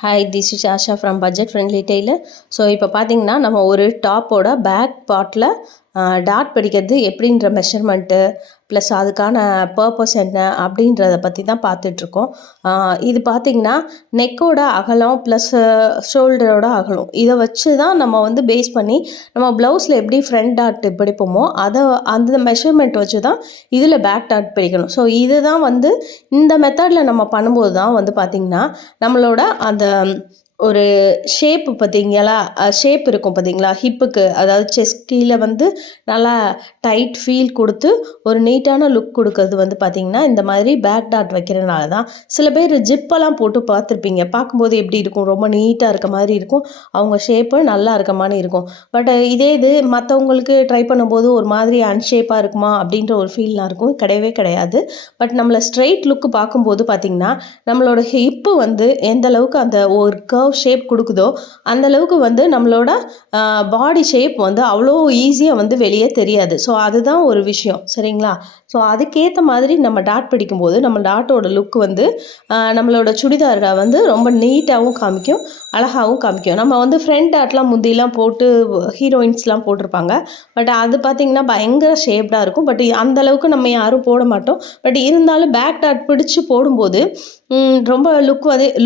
Hi, this is Asha from budget friendly tailor. So இப்போ பார்த்தீங்கன்னா நம்ம ஒரு டாப்போட பேக் பார்ட்டில் டாட் பிடிக்கிறது எப்படின்ற மெஷர்மெண்ட்டு ப்ளஸ் அதுக்கான பர்பஸ் என்ன அப்படின்றத பற்றி தான் பார்த்துட்ருக்கோம். இது பார்த்திங்கன்னா நெக்கோட அகலம் ப்ளஸ் ஷோல்டரோட அகலம் இதை வச்சு தான் நம்ம வந்து பேஸ் பண்ணி நம்ம ப்ளவுஸில் எப்படி ஃப்ரண்ட் டாட் பிடிப்போமோ அந்த மெஷர்மெண்ட் வச்சு தான் இதில் பேக் டாட் பிடிக்கணும். ஸோ இது தான் வந்து இந்த மெத்தடில் நம்ம பண்ணும்போது தான் வந்து பார்த்திங்கன்னா நம்மளோட அந்த ஒரு ஷேப்பு பார்த்தீங்களா, ஷேப் இருக்கும் பார்த்தீங்களா ஹிப்புக்கு, அதாவது செஸ்ட் கீழே வந்து நல்லா டைட் ஃபீல் கொடுத்து ஒரு நீட்டான லுக் கொடுக்கறது வந்து பார்த்திங்கன்னா இந்த மாதிரி பேக் டாட் வைக்கிறதுனால தான். சில பேர் ஜிப்பெல்லாம் போட்டு பார்த்துருப்பீங்க, பார்க்கும்போது எப்படி இருக்கும், ரொம்ப நீட்டாக இருக்க மாதிரி இருக்கும், அவங்க ஷேப்பு நல்லா இருக்க மாதிரி இருக்கும். பட் இதே இது மற்றவங்களுக்கு ட்ரை பண்ணும்போது ஒரு மாதிரி அன்ஷேப்பாக இருக்குமா அப்படின்ற ஒரு ஃபீல்லாம் இருக்கும். கிடையவே கிடையாது. பட் நம்மளை ஸ்ட்ரெயிட் லுக்கு பார்க்கும்போது பார்த்திங்கன்னா நம்மளோட ஹிப்பு வந்து எந்த அளவுக்கு அந்த ஒரு கர்வ் ஷேப் கொடுக்குதோ அந்த அளவுக்கு வந்து நம்மளோட பாடி ஷேப் வந்து அவ்வளோ ஈஸியாக வந்து வெளியே தெரியாது. ஸோ அதுதான் ஒரு விஷயம், சரிங்களா? ஸோ அதுக்கேற்ற மாதிரி நம்ம டாட் பிடிக்கும்போது நம்ம டாட்டோட லுக் வந்து நம்மளோட சுடிதாரை வந்து ரொம்ப நீட்டாகவும் காமிக்கும், அழகாகவும் காமிக்கும். நம்ம வந்து ஃப்ரண்ட் டாட்லாம் முந்திலாம் போட்டு ஹீரோயின்ஸ்லாம் போட்டிருப்பாங்க. பட் அது பார்த்திங்கன்னா பயங்கர ஷேப்டாக இருக்கும். பட் அந்தளவுக்கு நம்ம யாரும் போட மாட்டோம். பட் இருந்தாலும் பேக் டாட் பிடிச்சி போடும்போது ரொம்ப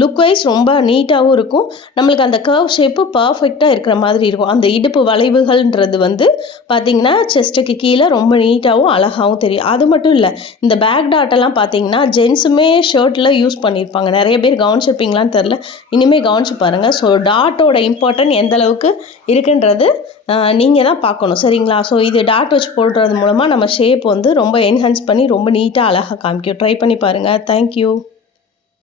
லுக் வைஸ் ரொம்ப நீட்டாகவும் இருக்கும். நம்மளுக்கு அந்த கர்வ் ஷேப்பு பர்ஃபெக்டாக இருக்கிற மாதிரி இருக்கும். அந்த இடுப்பு வளைவுகள்ன்றது வந்து பார்த்திங்கன்னா செஸ்ட்டுக்கு கீழே ரொம்ப நீட்டாகவும் அழகாகவும் தெரியும். அது மட்டும் இல்லை, இந்த பேக் டாட்டெல்லாம் பார்த்திங்கன்னா ஜென்ஸுமே ஷர்ட்டில் யூஸ் பண்ணியிருப்பாங்க. நிறைய பேர் கவனிச்சிருப்பீங்களான்னு தெரில, இனிமேல் கவனிச்சு பாருங்கள். ஸோ டாட்டோட இம்பார்ட்டன்ட் எந்த அளவுக்கு இருக்குன்றது நீங்கள் தான் பார்க்கணும், சரிங்களா? ஸோ இது டாட் வச்சு போடுறது மூலமாக நம்ம ஷேப் வந்து ரொம்ப என்ஹான்ஸ் பண்ணி ரொம்ப நீட்டாக அழகாக காமிக்கும். ட்ரை பண்ணி பாருங்கள். தேங்க்யூ.